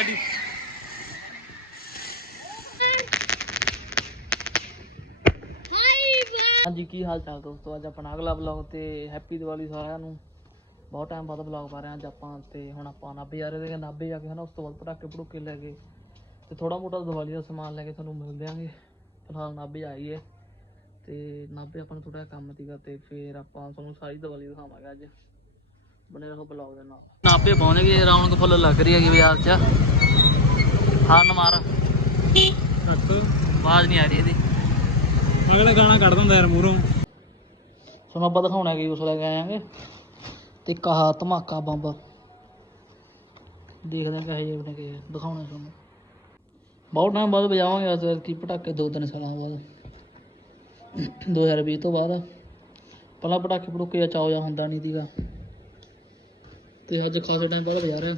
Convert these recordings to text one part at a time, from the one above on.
ਗੱਡੀ। ਹਾਂਜੀ, ਕੀ ਹਾਲ ਚਾਲ ਦੋਸਤੋ? ਅੱਜ ਆਪਣਾ ਅਗਲਾ ਵਲੌਗ ਤੇ ਹੈਪੀ ਦੀਵਾਲੀ ਸਾਰਿਆਂ ਨੂੰ। ਬਹੁਤ ਟਾਈਮ ਬਾਅਦ ਵਲੌਗ ਪਾ ਰਹੇ ਹਾਂ ਅੱਜ ਆਪਾਂ ਤੇ ਹੁਣ ਆਪਾਂ ਨਾਭੇ ਜਾ ਰਹੇ ਤੇ ਨਾਭੇ ਜਾ ਕੇ ਹਨਾ, ਉਸ ਤੋਂ ਬਾਅਦ ਪਟਾਕੇ ਪਟੂਕੇ ਲੈ ਕੇ ਤੇ ਥੋੜਾ ਮੋਟਾ ਦੀਵਾਲੀ ਦਾ ਸਮਾਨ ਲੈ ਕੇ ਤੁਹਾਨੂੰ ਮਿਲ ਦਿਆਂਗੇ। ਫਿਲਹਾਲ ਨਾਭੇ ਆਈਏ ਤੇ ਨਾਭੇ ਆਪਾਂ ਨੂੰ ਥੋੜਾ ਕੰਮ ਸੀਗਾ ਤੇ ਫੇਰ ਆਪਾਂ ਤੁਹਾਨੂੰ ਸਾਰੀ ਦੀਵਾਲੀ ਦਿਖਾਵਾਂਗੇ ਅੱਜ। ਬਣੇ ਰਹੋ ਬਲੌਗ ਦੇ ਨਾਲ। ਨਾਭੇ ਪਹੁੰਚ ਗਏ, ਰੌਣਕ ਫੁੱਲ ਲੱਗ ਰਹੀ ਹੈਗੀ ਬਾਜ਼ਾਰ 'ਚ। ਹਾਰਨ ਮਾਰ। ਆਵਾਜ਼ ਨਹੀਂ ਆ ਰਹੀ ਇਹਦੀ। ਅਗਲਾ ਗਾਣਾ ਕੱਢ ਦਿੰਦਾ ਯਾਰ ਮੂਹਰੋਂ। ਤੁਹਾਨੂੰ ਆਪਾਂ ਦਿਖਾਉਣਾ ਕਿ ਉਸ ਲੈ ਕੇ। ਆਵਾਂਗੇ ਤੇ ਕਹਾ ਧਮਾਕਾ ਬੰਬ। ਦੇਖਦੇ ਹਾਂ ਕਹੇ ਜਿਹੇ ਬਣੇ ਕੇ ਦਿਖਾਉਣਾ ਤੁਹਾਨੂੰ। ਬਹੁਤ ਟਾਈਮ ਬਾਅਦ ਵਜਾਵਾਂਗੇ ਅੱਜ ਕੀ ਪਟਾਕੇ ਦੋ ਤਿੰਨ ਸਾਲਾਂ ਬਾਅਦ। 2020 ਤੋਂ ਬਾਅਦ। ਪਹਿਲਾਂ ਪਟਾਕੇ ਪਟੂਕੇ ਚਾਅ ਜਿਹਾ ਹੁੰਦਾ ਨਹੀਂ ਸੀਗਾ। ਤੇ ਅੱਜ ਖਾਸੇ ਟਾਈਮ ਬਾਅਦ ਵਜਾ ਰਿਹਾ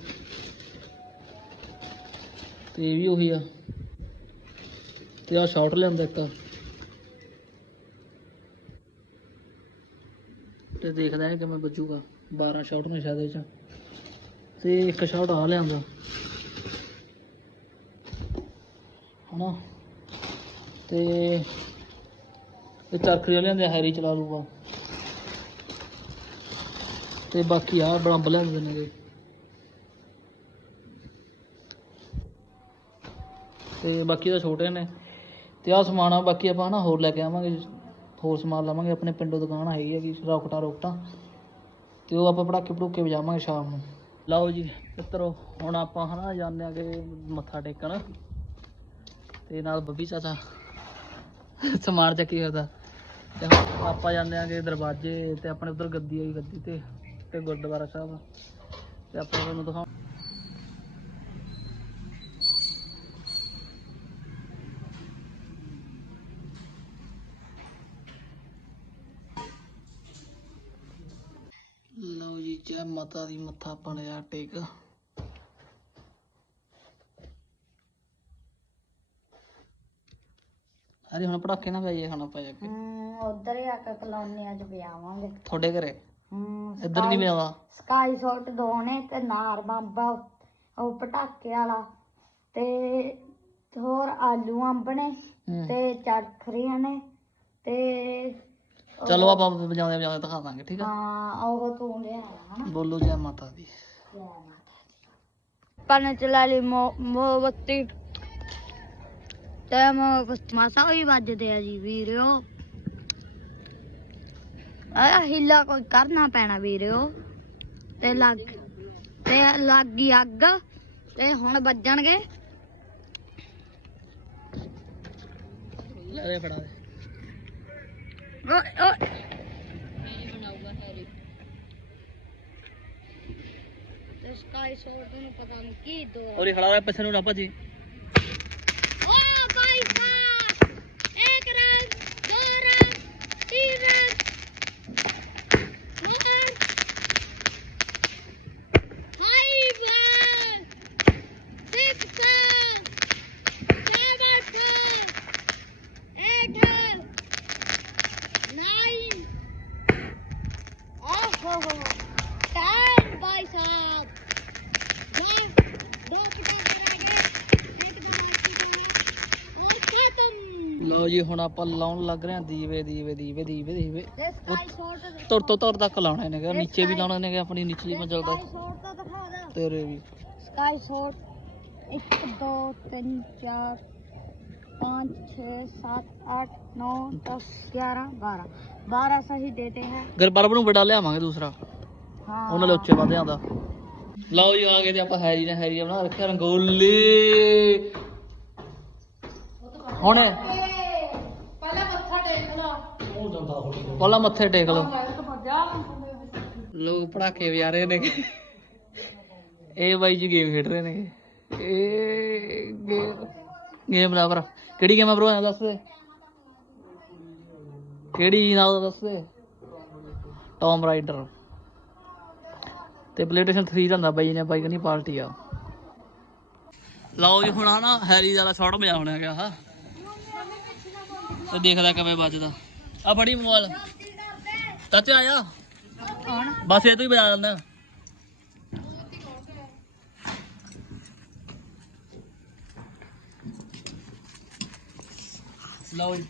ਤੇ ਇਹ ਵੀ ਉਹੀ ਆ। ਤੇ ਆ ਸ਼ਾਟ ਲਿਆਂਦਾ ਇੱਕ। ਤੇ ਦੇਖਦਾ ਹੈ ਕਿਵੇਂ ਵੱਜੂਗਾ। 12 ਸ਼ਾਟ ਨੇ ਸ਼ਾਇਦ ਇਹ ਚ। ਤੇ ਇੱਕ ਸ਼ਾਟ ਆ ਲਿਆਂਦਾ। ਹਨਾ? ਤੇ ਇਹ ਚਰਖੜੀ ਲਿਆਂਦੇ ਹੈਰੀ ਚਲਾ ਲੂਗਾ। ਤੇ ਬਾਕੀ ਆ ਬਲੰਬ ਲਿਆਂਦੇ ਨੇ ਤੇ ਬਾਕੀ ਤਾਂ ਛੋਟੇ ਨੇ। ਤੇ ਆ ਸਮਾਨ ਆ, ਬਾਕੀ ਆਪਾਂ ਨਾ ਹੋਰ ਲੈ ਕੇ ਆਵਾਂਗੇ, ਹੋਰ ਸਮਾਨ ਲਾਵਾਂਗੇ। ਆਪਣੇ ਪਿੰਡੋਂ ਦੁਕਾਨ ਹੈਗੀ ਹੈਗੀ ਰੌਕਟਾ, ਰੋਕਟਾਂ। ਤੇ ਉਹ ਆਪਾਂ ਪੜਾਕੇ ਪੜੂਕੇ ਵਜਾਵਾਂਗੇ ਸ਼ਾਮ ਨੂੰ। ਲਓ ਜੀ, ਮਿੱਤਰੋ, ਹੁਣ ਆਪਾਂ ਹਨਾ ਜਾਂਦੇ ਆਗੇ ਮੱਥਾ ਟੇਕਣ। ਤੇ ਨਾਲ ਬੱਬੀ ਚਾਚਾ। ਸਮਾਨ ਚੱਕੀ ਫਿਰਦਾ। ਤੇ ਆਪਾਂ ਜਾਂਦੇ ਆਗੇ ਦਰਵਾਜ਼ੇ ਤੇ ਆਪਣੇ ਉਧਰ ਗੱਦੀ ਆਈ ਗੱਦੀ ਤੇ ਤੇ ਗੁਰਦੁਆਰਾ ਸਾਹਿਬ। ਤੇ ਆਪਾਂ ਤੁਹਾਨੂੰ ਦਿਖਾਉਂ ਲਓ ਜੀ ਜੈ ਮਾਤਾ ਦੀ ਮੱਥਾ ਬਣਿਆ ਟੇਕ। ਅਰੇ ਹੁਣ ਪੜਾਕੇ ਨਾ ਵਜਾਈਏ ਖਾਣਾ ਪਾ ਜਾ ਕੇ। ਉਧਰ ਹੀ ਆ ਕੇ ਕਲੋਨੀ ਅੱਜ ਵਿਆਵਾਂਗੇ ਤੁਹਾਡੇ ਘਰੇ? ਹੂੰ ਇੱਧਰ ਨਹੀਂ ਮਿਲਦਾ ਸਕਾਈ ਸ਼ਾਟ ਦੋਨੇ ਤੇ ਨਾਰ ਬੰਬਾ ਉਹ ਪਟਾਕੇ ਵਾਲਾ। ਤੇ ਹੋਰ ਆਲੂ ਅੰਬ ਨੇ। ਤੇ ਚਰਖਰੀਆਂ ਨੇ ਤੇ ਚਲੋ ਆਪਾਂ ਵਜਾਉਂਦੇ ਵਜਾਉਂਦੇ ਦਿਖਾ ਦਾਂਗੇ ਠੀਕ ਆ? ਹਾਂ ਉਹ ਤੂੰ ਲਿਆ ਹਨਾ ਬੋਲੋ ਜੈ ਮਾਤਾ ਦੀ। ਪਨ ਚਲਾ ਲਈ ਮੋਮਬੱਤੀ। ਤੇ ਮੋਮਬੱਤੀ। ਮਾਸਾ ਹੀ ਵੱਜਦੇ ਆ ਜੀ ਵੀਰਿਓ। ਆ ਹਿੱਲਾ ਕੋਈ ਕਰਨਾ ਪੈਣਾ ਵੀਰਿਓ। ਤੇ ਲੱਗ ਤੇ ਲੱਗ ਗਈ ਅੱਗ ਤੇ ਹੁਣ ਵੱਜਣਗੇ। ਲੈ ਫੜਾ ਦੇ। ਸਕਾਈ ਸ਼ਾਟ ਨੂੰ ਪਤਾ ਨਹੀਂ ਕੀ ਦੋ ਔਰੇ ਖੜਾ ਰਿਹਾ ਪਿੱਛੇ ਨੂੰ ਨਾ ਭਾਜੀ ਜੀ ਹੁਣ ਆਪਾਂ ਲਾਉਣ ਲੱਗ ਰਹੇ ਹਾਂ ਦੀਵੇ ਦੀਵੇ ਦੀਵੇ ਦੀਵੇ ਦੀਵੇ। ਤੁਰ ਤੋਂ ਤੁਰ ਤੱਕ ਲਾਉਣੇ ਨੇਗੇ ਨੀਚੇ ਵੀ ਲਾਉਣੇ ਨੇਗੇ ਆਪਣੀ ਨਿਚਲੀ ਮੰਜ਼ਲ ਤੱਕ ਤੇਰੇ ਵੀ। ਸਕਾਈ ਸ਼ੋਟ ਸਹੀ ਦੇਤੇ ਹੈ। ਨੂੰ ਬੜਾ ਲਿਆਵਾਂਗੇ ਦੂਸਰਾ। ਹਾਂ। ਉਹਨਾਂ ਦੇ ਉੱਚੇ ਵਾਧਿਆਂ ਦਾ। ਲਓ ਜੀ ਆ ਗਏ ਤੇ ਆਪਾਂ ਹੈਰੀ ਨੇ ਹੈਰੀ ਬਣਾ ਰੱਖਿਆ ਰੰਗੋਲੀ। ਹੁਣ ਪਹਿਲਾਂ ਮੱਥੇ ਟੇਕ ਲਓ। ਲੋਕ ਪੜਾਕੇ ਵਜਾ ਰਹੇ ਨੇ ਇਹ ਬਾਈ ਜੀ ਗੇਮ ਖੇਡ ਰਹੇ ਨੇ ਇਹ ਗੇਮ ਗੇਮ ਦਾ ਭਰਾ ਕਿਹੜੀ ਗੇਮ ਆ ਬ్రో ਦੱਸ ਦੇ। ਕਿਹੜੀ ਨਾਮ ਦੱਸ ਦੇ। ਟੌਮ ਰਾਈਡਰ ਤੇ ਪਲੇਟੇਸ਼ਨ 3 ਦਾ ਹੁੰਦਾ ਬਾਈ ਨੇ ਬਾਈ ਕਹਿੰਦੀ ਪਾਰਟੀ ਆ। ਲਓ ਜੀ ਹੁਣ ਆ ਨਾ ਹੈਰੀ ਦਾ ਸ਼ਾਟ ਮਜਾ ਹੋਣਾ ਗਿਆ ਹਾਂ ਤੇ ਦੇਖਦਾ ਕਿਵੇਂ ਵੱਜਦਾ। ਆ ਫੜੀ ਮੋਬਾਈਲ। ਚਾਚੇ ਆਇਆ ਬਸ ਇਹ ਤੋਂ ਹੀ ਬਜਾ ਲੈਣਾ ਲਓ ਜੀ।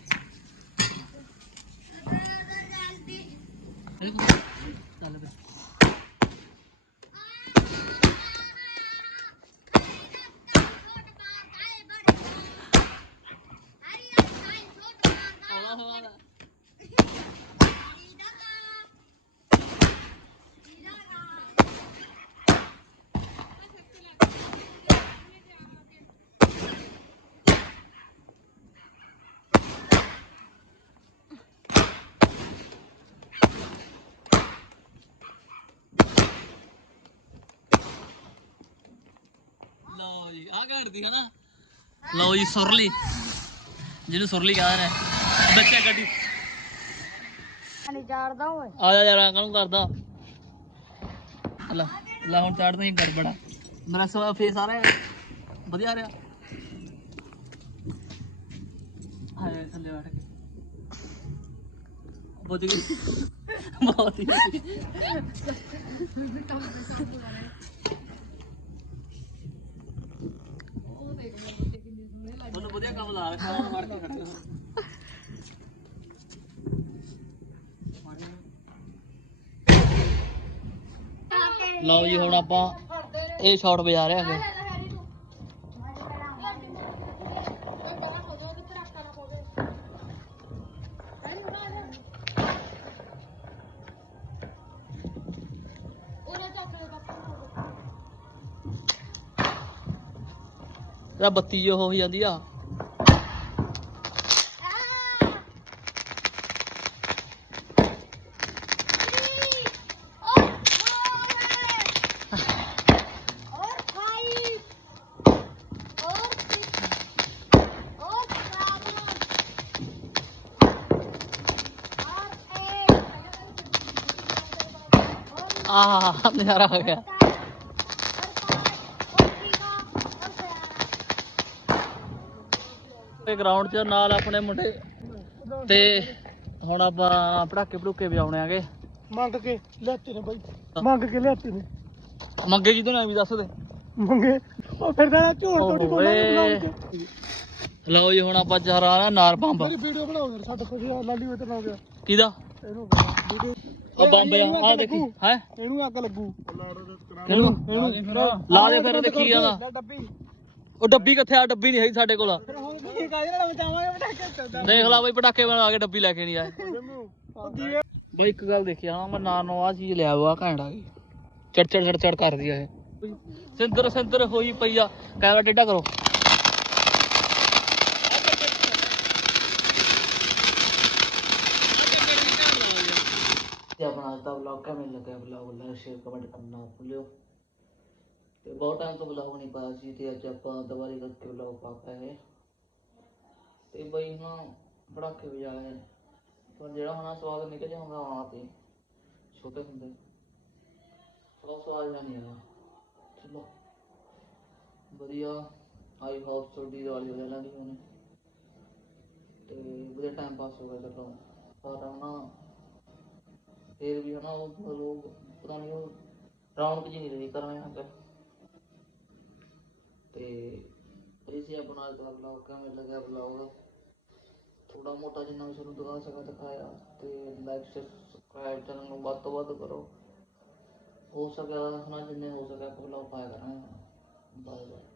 ਲਓ ਜੀ ਆ ਘੜਦੀ ਹੈ ਨਾ ਲਓ ਜੀ ਸੁਰਲੀ। ਜਿਹਨੂੰ ਸੁਰਲੀ ਕਹਿੰਦੇ ਨੇ। ਬੱਚਾ ਗੱਡੀ। ਨਹੀਂ ਜਾੜਦਾ ਓਏ। ਆ ਜਾ ਯਾਰ ਅੰਕਲ ਨੂੰ ਕਰਦਾ? ਲੈ ਲੈ ਹੁਣ ਚੜਦਾ ਹੀ ਗੜਬੜਾ। ਮੇਰਾ ਸਵਾ ਫੇਸ ਆ ਰਿਹਾ ਵਧੀਆ ਰਿਹਾ। ਹਾਏ ਥੱਲੇ ਬੈਠ ਕੇ। ਬਹੁਤ ਹੀ ਬਹੁਤ ਹੀ ਤੁਹਾਨੂੰ ਵਧੀਆ ਕੰਮ ਲਾ ਕੇ ਖੜੇ ਲਓ ਜੀ, ਹੁਣ ਆਪਾਂ ਇਹ ਸ਼ਾਟ ਵਜਾ ਰਹੇ ਹਾਂ ਇਹ ਬੱਤੀ ਜੋ ਹੋ ਜਾਂਦੀ ਆ। ਆਹ ਨਜ਼ਾਰਾ ਆ ਗਿਆ। ਤੇ ਗਰਾਊਂਡ 'ਚ ਨਾਲ ਆਪਣੇ ਮੁੰਡੇ ਤੇ ਹੁਣ ਆਪਾਂ ਪੜਾਕੇ ਪੜੂਕੇ ਵਜਾਉਣੇ ਆਗੇ। ਮੰਗ ਕੇ ਲਿਆਤੇ ਨੇ ਬਾਈ। ਮੰਗ ਕੇ ਲਿਆਤੇ ਨੇ। ਮੰਗੇ ਕਿਦੋਂ ਨਾ ਵੀ ਦੱਸ ਦੇ। ਮੰਗੇ। ਉਹ ਫਿਰਦਾ ਨਾ ਝੋਲ ਤੋੜੀ ਕੋਲ ਲਓ ਜੀ ਹੁਣ ਆਪਾਂ ਜਾ ਰਹਾ ਨਾਰ ਬੰਬ ਮੇਰੀ ਵੀਡੀਓ ਬਣਾਓ ਯਾਰ ਸਾਡੇ ਕੋਲ ਲਾਲੀ ਵੇ ਤੇ ਨਾ ਗਿਆ। ਕਿਹਦਾ? ਇਹਨੂੰ ਵੀਡੀਓ ਆ ਬੰਬ ਆ ਆਹ ਦੇਖੀ ਹੈ? ਇਹਨੂੰ ਅੱਗ ਲੱਗੂ। ਕਿਹਨੂੰ? ਇਹਨੂੰ। ਲਾ ਦੇ ਫਿਰ ਦੇਖੀ ਜਾਂਦਾ ਡੱਬੀ। ਉਹ ਡੱਬੀ ਕਿੱਥੇ ਆ? ਡੱਬੀ ਨਹੀਂ ਹੈਗੀ ਸਾਡੇ ਕੋਲ। ਕੀ ਦੇਖ ਲਾ ਬਈ ਪਟਾਕੇ ਬਣਾ ਕੇ ਡੱਬੀ ਲੈ ਕੇ ਨਹੀਂ ਆਏ। ਉਹ ਬਈ ਇੱਕ ਗੱਲ ਦੇਖੀ ਆ ਮੈਂ ਨਾਰ ਨੂੰ ਆ ਚੀਜ਼ ਲਿਆ ਵਾ ਘੈਂਟ ਆ ਗਈ ਚੜ ਚੜ ਚੜ ਚੜ ਕਰਦੀ ਆ ਇਹ। ਸਿੰਦਰ ਸਿੰਦਰ ਹੋਈ ਪਈ ਆ। ਕੈਮਰਾ ਟੇਢਾ ਕਰੋ ਤੇ ਆਪਣਾ ਅੱਜ ਦਾ ਵਲੌਗ ਕਿਵੇਂ ਲੱਗਿਆ ਵਲੌਗ ਲਾਈਕ ਸ਼ੇਅਰ ਕਮੈਂਟ ਕਰਨਾ ਨਾ ਭੁੱਲਿਓ। ਤੇ ਬਹੁਤ ਟਾਈਮ ਤੋਂ ਵਲੌਗ ਨਹੀਂ ਪਾਇਆ ਸੀ ਤੇ ਅੱਜ ਆਪਾਂ ਦੁਬਾਰੇ ਕਰਕੇ ਵਲੌਗ ਪਾ ਪਾਏ ਹੈ ਤੇ ਬਈ ਹੁਣ ਪੜਾਕੇ ਵਜਾ ਰਹੇ ਨੇ। ਪਰ ਜਿਹੜਾ ਹੁਣ ਸਵਾਦ ਨਿਕਲ ਜਾਂਦਾ ਆਉਣਾ ਤੇ, ਛੋਟੇ ਹੁੰਦੇ। ਥੋੜਾ ਸਵਾਦ ਜਿਹਾ ਨਹੀਂ ਆਇਆ। ਚਲੋ, ਵਧੀਆ ਆਈ ਹੋਪ ਤੁਹਾਡੀ ਦਿਵਾਲੀ ਹੋ ਜਾਣੀ ਹੁਣ। ਤੇ ਵਧੀਆ ਟਾਈਮ ਪਾਸ ਹੋ ਗਿਆ ਚਲੋ। ਪਰ ਹੁਣ ਫਿਰ ਵੀ ਹਨਾ ਉਹ ਲੋਕ, ਪਤਾ ਨਹੀਂ ਉਹ ਰੌਣਕ ਜੀ ਨਹੀਂ ਰਹੀ ਕਰਾਂ ਹੰਗਾ ਤੇ ਇਹ ਸੀ ਆਪਣਾ ਅੱਜ ਦਾ ਵਲੌਗ ਕਿਵੇਂ ਲੱਗਾ ਥੋੜਾ ਮੋਟਾ ਜਿੰਨਾ ਵੀ ਤੁਹਾਨੂੰ ਦਿਖਾ ਸਕਾਂ, ਦਿਖਾਇਆ ਤੇ ਲਾਈਕ ਸਬਸਕ੍ਰਾਈਬ ਚੈਨਲ ਨੂੰ ਵੱਧ ਤੋਂ ਵੱਧ ਕਰੋ। ਹੋ ਸਕਿਆ ਹਨਾ, ਜਿੰਨੇ ਹੋ ਸਕਿਆ ਵਲੌਗ ਪਾਇਆ ਕਰਾਂਗੇ। Bye bye